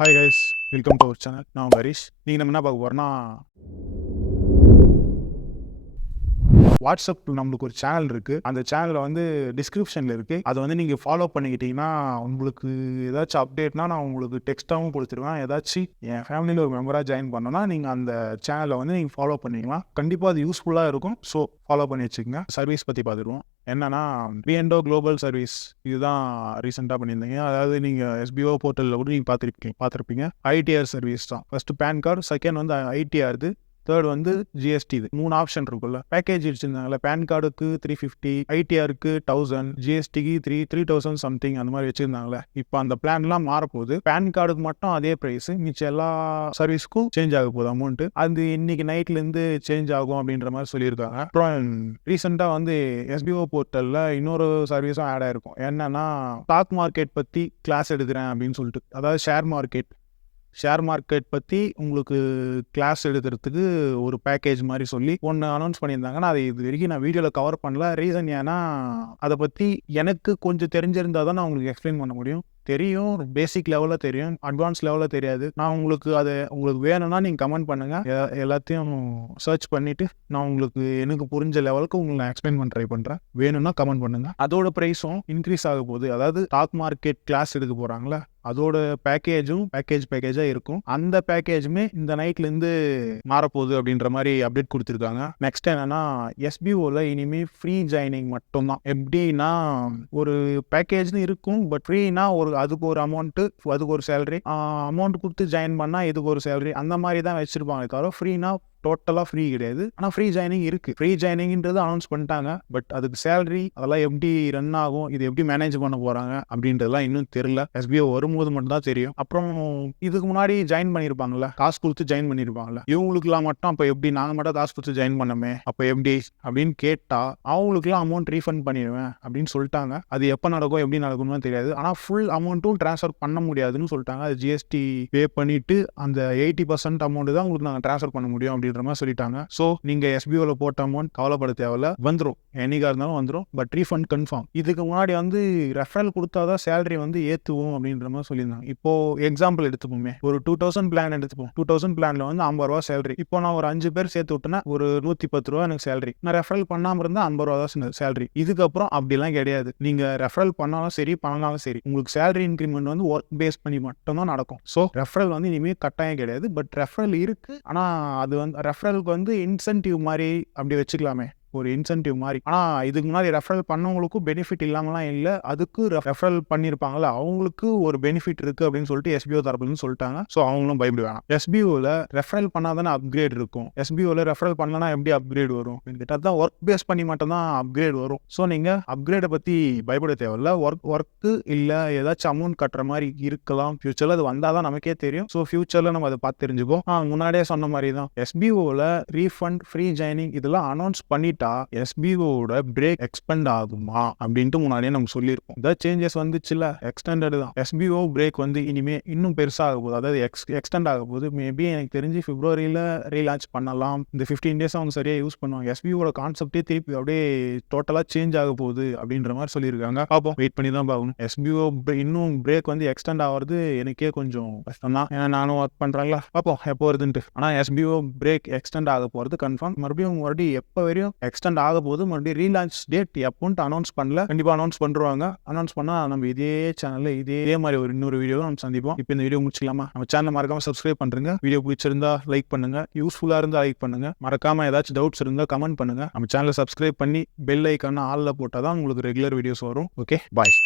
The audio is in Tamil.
Hi guys, welcome to our channel. நான் உங்கள் ஹரிஷ். நீங்கள் நம்ம என்ன பார்க்க போகிறோன்னா, வாட்ஸ்அப் நம்மளுக்கு ஒரு சேனல் இருக்குது. அந்த சேனலில் வந்து டிஸ்கிரிப்ஷனில் இருக்குது. அதை வந்து நீங்கள் ஃபாலோ பண்ணிக்கிட்டீங்கன்னா உங்களுக்கு ஏதாச்சும் அப்டேட்னா நான் உங்களுக்கு டெக்ஸ்ட்டாகவும் கொடுத்துருவேன். ஏதாச்சும் என் ஃபேமிலியில் ஒரு மெம்பராக ஜாயின் பண்ணோன்னா நீங்கள் அந்த சேனலை வந்து நீங்கள் ஃபாலோ பண்ணிக்கலாம். கண்டிப்பாக அது யூஸ்ஃபுல்லாக இருக்கும். ஸோ ஃபாலோ பண்ணி வச்சுக்கோங்க. சர்வீஸ் பற்றி பார்த்துருவோம். என்னன்னா, B&O குளோபல் சர்வீஸ் இதுதான் ரீசெண்டாக பண்ணியிருந்தீங்க. அதாவது நீங்கள் SBO போர்ட்டலில் கூட நீங்கள் பார்த்துருப்பீங்க. ITR சர்வீஸ் தான். ஃபஸ்ட்டு பேன் கார்டு, செகண்ட் வந்து ITR, தேர்ட் வந்து GST. இது 3 ஆப்ஷன் இருக்குல்ல. பேக்கேஜ் வச்சுருந்தாங்கல்ல. பேன் கார்டுக்கு 350, ITRக்கு 1000, GSTக்கு 3000 சம்திங் அந்த மாதிரி வச்சுருந்தாங்களே. இப்போ அந்த பிளான்லாம் மாறப்போகுது. பேன் கார்டுக்கு மட்டும் அதே ப்ரைஸு, மிச்சம் எல்லா சர்வீஸ்க்கும் சேஞ்ச் ஆக போகுது அமௌண்ட்டு. அது இன்னைக்கு நைட்லேருந்து சேஞ்ச் ஆகும் அப்படின்ற மாதிரி சொல்லியிருக்காங்க. அப்புறம் ரீசெண்டாக வந்து SBO போர்ட்டலில் இன்னொரு சர்வீஸும் ஆட் ஆயிருக்கும். என்னன்னா, ஸ்டாக் மார்க்கெட் பற்றி கிளாஸ் எடுக்கிறேன் அப்படின்னு சொல்லிட்டு, அதாவது ஷேர் மார்க்கெட் பற்றி உங்களுக்கு கிளாஸ் எடுக்கிறதுக்கு ஒரு பேக்கேஜ் மாதிரி சொல்லி ஒன்று அனௌன்ஸ் பண்ணியிருந்தாங்க. நான் அது இது வரைக்கும் நான் வீடியோவில் கவர் பண்ணல. ரீசன் ஏன்னா, அதை பற்றி எனக்கு கொஞ்சம் தெரிஞ்சிருந்தால் தான் நான் உங்களுக்கு எக்ஸ்பிளைன் பண்ண முடியும். தெரியும், பேசிக் லெவலில் தெரியும், அட்வான்ஸ் லெவலில் தெரியாது. நான் உங்களுக்கு வேணும்னா நீங்கள் கமெண்ட் பண்ணுங்கள். எல்லாத்தையும் சர்ச் பண்ணிவிட்டு நான் உங்களுக்கு எனக்கு புரிஞ்ச லெவலுக்கு உங்களுக்கு நான் எக்ஸ்பிளைன் பண்ண ட்ரை பண்ணுறேன். வேணும்னா கமெண்ட் பண்ணுங்கள். அதோட ப்ரைஸும் இன்க்ரீஸ் ஆக போகுது. அதாவது ஸ்டாக் மார்க்கெட் கிளாஸ் எடுக்க போகிறாங்களா, அதோட பேக்கேஜாக இருக்கும். அந்த பேக்கேஜுமே இந்த நைட்லேருந்து மாறப்போகுது அப்படின்ற மாதிரி அப்டேட் கொடுத்துருக்காங்க. நெக்ஸ்ட் என்னன்னா, SBOவில் இனிமேல் ஃப்ரீ ஜாயினிங் மட்டும்தான். எப்படின்னா, ஒரு பேக்கேஜ்னு இருக்கும், பட் ஃப்ரீனா அதுக்கு ஒரு அமௌண்ட்டு, அதுக்கு ஒரு சேலரி, அமௌண்ட் கொடுத்து ஜாயின் பண்ணால் இதுக்கு ஒரு சேலரி, அந்த மாதிரி தான் வச்சுருப்பாங்க. தவிர ஃப்ரீனா டோட்டலாக ஃப்ரீ கிடையாது. ஆனால் ஃப்ரீ ஜாயினிங் இருக்குது. ஃப்ரீ ஜாயினிங்ன்றது அனௌன்ஸ் பண்ணிட்டாங்க. பட் அதுக்கு சேலரி அதெல்லாம் எப்படி ரன் ஆகும், இது எப்படி மேனேஜ் பண்ண போகிறாங்க அப்படின்றதுலாம் இன்னும் தெரியல. SBO வரும்போது மட்டும் தான் தெரியும். அப்புறம் இதுக்கு முன்னாடி ஜாயின் பண்ணியிருப்பாங்கல்ல, காசு கொடுத்து ஜாயின் பண்ணியிருப்பாங்கல்ல, இவங்களுக்குலாம் மட்டும் அப்போ எப்படி, நாங்கள் மட்டும் காசு கொடுத்து ஜாயின் பண்ணோமே அப்போ எப்படி அப்படின்னு கேட்டால் அவங்களுக்குலாம் அமௌண்ட் ரீஃபண்ட் பண்ணிடுவேன் அப்படின்னு சொல்லிட்டாங்க. அது எப்போ நடக்கும் எப்படி நடக்கும்னு தெரியாது. ஆனால் ஃபுல் அமௌண்ட்டும் ட்ரான்ஸ்ஃபர் பண்ண முடியாதுன்னு சொல்லிட்டாங்க. அது GST பே பண்ணிவிட்டு அந்த 80% அமௌண்ட் தான் உங்களுக்கு நாங்கள் ட்ரான்ஸ்ஃபர் பண்ண முடியும் அப்படின்ற மாதிரி சொல்லிட்டாங்க. ஸோ நீங்கள் SBOவில் போட்ட அமௌண்ட் கவலைப்பட தேவையில்ல, வந்துடும். என்னைக்காக இருந்தாலும் வந்துடும். But refund confirm. இதுக்கு முன்னாடி வந்து ரெஃபரல் கொடுத்தாதான் சேலரி வந்து ஏற்றுவோம் அப்படின்ற மாதிரி சொல்லியிருந்தாங்க. இப்போ எக்ஸாம்பிள் எடுத்துப்போமே, ஒரு 2000 பிளான் எடுத்துப்போம். 2000 பிளான்ல வந்து 50 ரூபா சேலரி. இப்போ நான் ஒரு 5 பேர் சேர்த்து விட்டேன்னா ஒரு 110 ரூபா எனக்கு சேலரி. நான் ரெஃபரல் பண்ணாமல் இருந்தால் 50 ரூபா தான் சேலரி. இதுக்கப்புறம் அப்படிலாம் கிடையாது. நீங்கள் ரெஃபரல் பண்ணாலும் சரி பண்ணாலும் சரி, உங்களுக்கு சேலரி இன்க்ரிமெண்ட் வந்து ஒர்க் பேஸ் பண்ணி மட்டும்தான் நடக்கும். ஸோ ரெஃபரல் வந்து இனிமேல் கட்டாயம் கிடையாது. பட் ரெஃபரல் இருக்கு. ஆனால் அது வந்து ரெஃபரலுக்கு வந்து இன்சென்டிவ் மாதிரி அப்படி வச்சுக்கலாமே, ஒரு இன்சென்டிவ் மாதிரி. ஆனால் இதுக்கு முன்னாடி ரெஃபரல் பண்ணவங்களுக்கும் பெனிஃபிட் இல்லாமலாம் இல்லை. அதுக்கு ரெஃபரல் பண்ணியிருப்பாங்கல்ல, அவங்களுக்கு ஒரு பெனிஃபிட் இருக்குது அப்படின்னு சொல்லிட்டு SBO தரப்புன்னு சொல்லிட்டாங்க. ஸோ அவங்களும் பயப்பட வேணாம். SBOவில் ரெஃபரல் பண்ணால் தானே அப்கிரேட் இருக்கும். SBOவில் ரெஃபரல் பண்ணலன்னா எப்படி அப்கிரேட் வரும்? அதுதான் ஒர்க் பேஸ் பண்ணி மட்டும் தான் அப்கிரேட் வரும். ஸோ நீங்கள் அப்கிரேடை பற்றி பயப்பட தேவையில்ல. ஒர்க்கு இல்லை ஏதாச்சும் அமௌண்ட் கட்டுற மாதிரி இருக்கலாம். ஃபியூச்சரில் அது வந்தால் தான் நமக்கே தெரியும். ஸோ ஃபியூச்சரில் நம்ம அதை பார்த்து தெரிஞ்சுப்போம். முன்னாடியே சொன்ன மாதிரி தான் SBOவில் ரீஃபண்ட், ஃப்ரீ ஜாயினிங் இதெல்லாம் அனௌன்ஸ் பண்ணிட்டு SBOவோட பிரேக் எக்ஸ்பெண்ட் ஆகுமா அப்படின்ட்டு முன்னாடியே நம்ம சொல்லியிருப்போம். இந்த சேஞ்சஸ் வந்துச்சுல, எக்ஸ்டெண்டட் தான். SBO பிரேக் வந்து இனிமே இன்னும் பெருசாக போகுது. அதாவது எக்ஸ்டெண்ட் ஆக போகுது. மேபி எனக்கு தெரிஞ்சு பிப்ரவரியில் ரீலான்ச் பண்ணலாம். இந்த 15 டேஸ் அவங்க சரியாக யூஸ் பண்ணுவாங்க. SBOவோட கான்செப்டே திருப்பி அப்படியே டோட்டலாக சேஞ்ச் ஆக போகுது அப்படின்ற மாதிரி சொல்லியிருக்காங்க. பார்ப்போம், வெயிட் பண்ணி தான் பார்க்கணும். SBO இன்னும் பிரேக் வந்து எக்ஸ்டெண்ட் ஆகிறது எனக்கே கொஞ்சம் கஷ்டம் தான். ஏன்னா நானும் ஒர்க் பண்ணுறேன்ல. பார்ப்போம் எப்போ வருதுன்ட்டு. ஆனால் SBO பிரேக் எக்ஸ்டெண்ட் ஆக போகிறது கன்ஃபார்ம். மறுபடியும் எப்போ வரையும் எக்ஸ்டெண்ட் ஆக போது, மறுபடியும் ரீலான்ச் டேட் எப்போன்ட்டு அனௌன்ஸ் பண்ணல. கண்டிப்பாக அனௌன்ஸ் பண்ணுவாங்க. அனௌன்ஸ் பண்ணால் நம்ம இதே சேனலில் இதே மாதிரி ஒரு இன்னொரு வீடியோ நம்ம சந்திப்போம். இப்போ இந்த வீடியோ முடிச்சிக்கலாமா? நம்ம சேனலை மறக்காம சப்ஸ்கிரைப் பண்ணுங்க. வீடியோ பிடிச்சிருந்தா லைக் பண்ணுங்க. யூஸ்ஃபுல்லாக இருந்தால் லைக் பண்ணுங்க. மறக்காம ஏதாச்சும் டவுட்ஸ் இருந்தால் கமெண்ட் பண்ணுங்க. நம்ம சேனலை சப்ஸ்கிரைப் பண்ணி பெல் ஐக்கான ஆல்ல போட்டால் தான் உங்களுக்கு ரெகுலர் வீடியோஸ் வரும். ஓகே, பாய்.